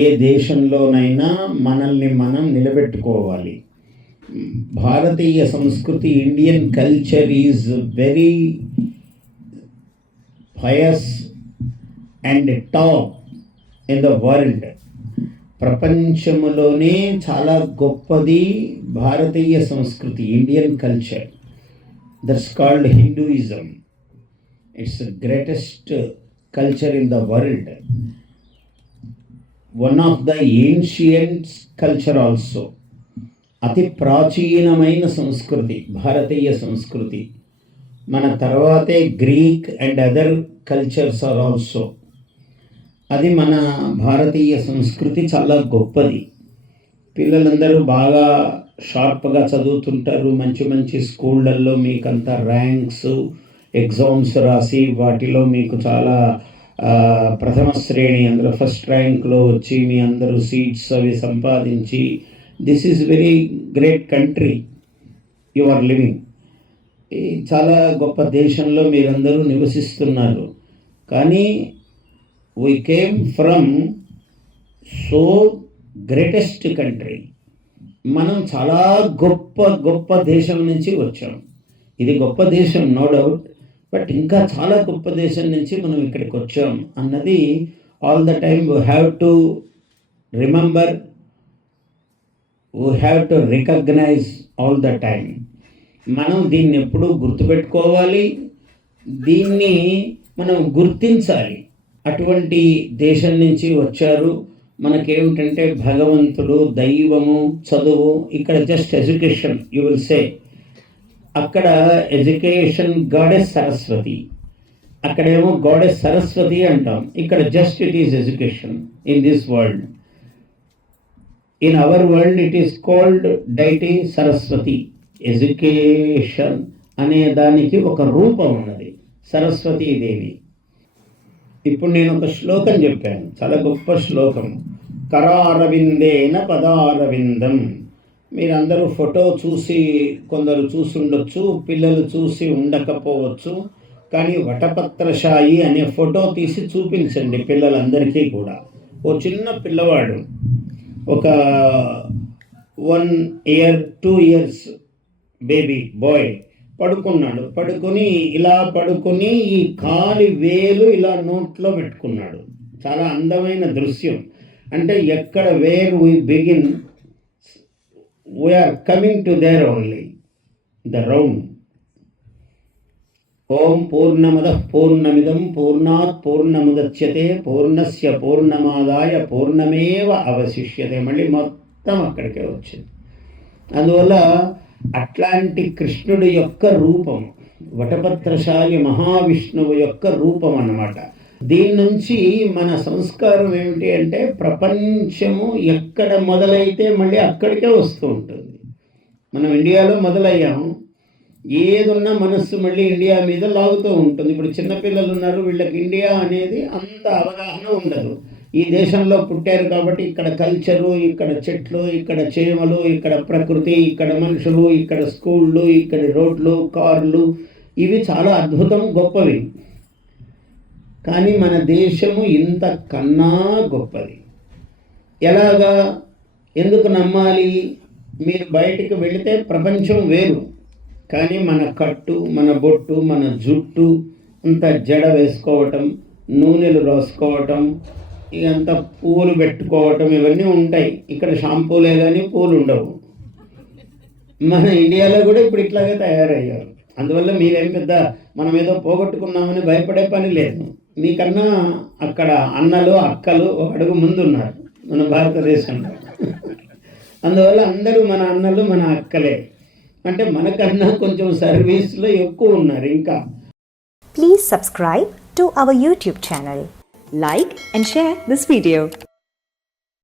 ఏ దేశంలోనైనా మనల్ని మనం నిలబెట్టుకోవాలి. భారతీయ సంస్కృతి, Indian culture is very pious and top in the world. ప్రపంచంలోనే చాలా గొప్పది భారతీయ సంస్కృతి, Indian culture. That's called Hinduism. It's the greatest culture in the world. One of the ancient culture also. అతి ప్రాచీనమైన సంస్కృతి భారతీయ సంస్కృతి. మన తర్వాతే Greek and other cultures are also. అది మన భారతీయ సంస్కృతి చాలా గొప్పది. పిల్లలందరూ బాగా షార్ప్గా చదువుతుంటారు. మంచి మంచి స్కూళ్ళల్లో మీకంతా ర్యాంక్స్, ఎగ్జామ్స్ రాసి వాటిలో మీకు చాలా ప్రథమ శ్రేణి, అందులో ఫస్ట్ ర్యాంక్లో వచ్చి మీ అందరూ సీట్స్ అవి సంపాదించి, this is very great country you are living. చాలా గొప్ప దేశంలో మీరందరూ నివసిస్తున్నారు. కానీ we came from so greatest country. మనం చాలా గొప్ప దేశం నుంచి వచ్చాం. ఇది గొప్ప దేశం, నో డౌట్. బట్ ఇంకా చాలా గొప్ప దేశం నుంచి మనం ఇక్కడికి వచ్చాం అన్నది all the time we have to remember, we have to recognise all the time. మనం దీన్ని ఎప్పుడూ గుర్తుపెట్టుకోవాలి, దీన్ని మనం గుర్తించాలి. అటువంటి దేశం నుంచి వచ్చారు. మనకేమిటంటే భగవంతుడు, దైవము, చదువు. ఇక్కడ just education you will say. అక్కడ ఎడ్యుకేషన్ గాడెస్ సరస్వతి, అక్కడేమో గాడెస్ సరస్వతి అంటాం. ఇక్కడ just it is education in this world. In our world it is called deity Saraswati. Education అనే దానికి ఒక రూపం ఉన్నది, సరస్వతీదేవి. ఇప్పుడు నేను ఒక శ్లోకం చెప్పాను, చాలా గొప్ప శ్లోకం. కరారవిందేన పదారవిందం. మీరందరూ ఫోటో చూసి, కొందరు చూసి ఉండొచ్చు, పిల్లలు చూసి ఉండకపోవచ్చు. కానీ వటపత్రశాయి అనే ఫోటో తీసి చూపించండి పిల్లలందరికీ కూడా. ఓ చిన్న పిల్లవాడు, ఒక 1 year 2 years బేబీ బాయ్ పడుకున్నాడు. పడుకుని ఈ కాలి వేలు ఇలా నోట్లో పెట్టుకున్నాడు. చాలా అందమైన దృశ్యం. అంటే ఎక్కడ where we begin, we are coming to there only, the round. ఓం పూర్ణమద పూర్ణమిదం పూర్ణాత్ పూర్ణముదచ్యతే పూర్ణస్య పూర్ణమాదాయ పూర్ణమేవ అవశిష్యతే. మళ్ళీ మొత్తం అక్కడికే వచ్చింది. అందువల్ల అట్లాంటి కృష్ణుడి యొక్క రూపం, వటపత్రశాలి మహావిష్ణువు యొక్క రూపం అన్నమాట. దీని నుంచి మన సంస్కారం ఏమిటి అంటే, ప్రపంచము ఎక్కడ మొదలైతే మళ్ళీ అక్కడికే వస్తూ ఉంటుంది. మనం ఇండియాలో మొదలయ్యాము, ఏదున్నా మనస్సు మళ్ళీ ఇండియా మీద లాగుతూ ఉంటుంది. ఇప్పుడు చిన్నపిల్లలు ఉన్నారు, వీళ్ళకి ఇండియా అనేది అంత అవగాహన ఉండదు. ఈ దేశంలో పుట్టారు కాబట్టి ఇక్కడ కల్చరు, ఇక్కడ చెట్లు, ఇక్కడ చేమలు, ఇక్కడ ప్రకృతి, ఇక్కడ మనుషులు, ఇక్కడ స్కూళ్ళు, ఇక్కడ రోడ్లు, కార్లు, ఇవి చాలా అద్భుతం, గొప్పవి. కానీ మన దేశము ఇంత కన్నా గొప్పది. ఎలాగా, ఎందుకు నమ్మాలి? మీరు బయటికి వెళితే ప్రపంచం వేరు, కానీ మన కట్టు, మన బొట్టు, మన జుట్టు అంత జడ వేసుకోవటం, నూనెలు రాసుకోవటం, ఇదంతా పూలు పెట్టుకోవటం, ఇవన్నీ ఉంటాయి. ఇక్కడ షాంపూలే కానీ పూలు ఉండవు. మన ఇండియాలో కూడా ఇప్పుడు ఇట్లాగే తయారయ్యారు. అందువల్ల మీరేం పెద్ద మనం ఏదో పోగొట్టుకున్నామని భయపడే పని లేదు. మీకన్నా అక్కడ అన్నలు, అక్కలు ఒక అడుగు ముందున్నారు మన భారతదేశంలో. అందువల్ల అందరూ మన అన్నలు, మన అక్కలే. అంటే మనకన్నా కొంచెం సర్వీస్లో ఎక్కువ ఉన్నారు ఇంకా. Please subscribe to our YouTube channel. Like and share this video.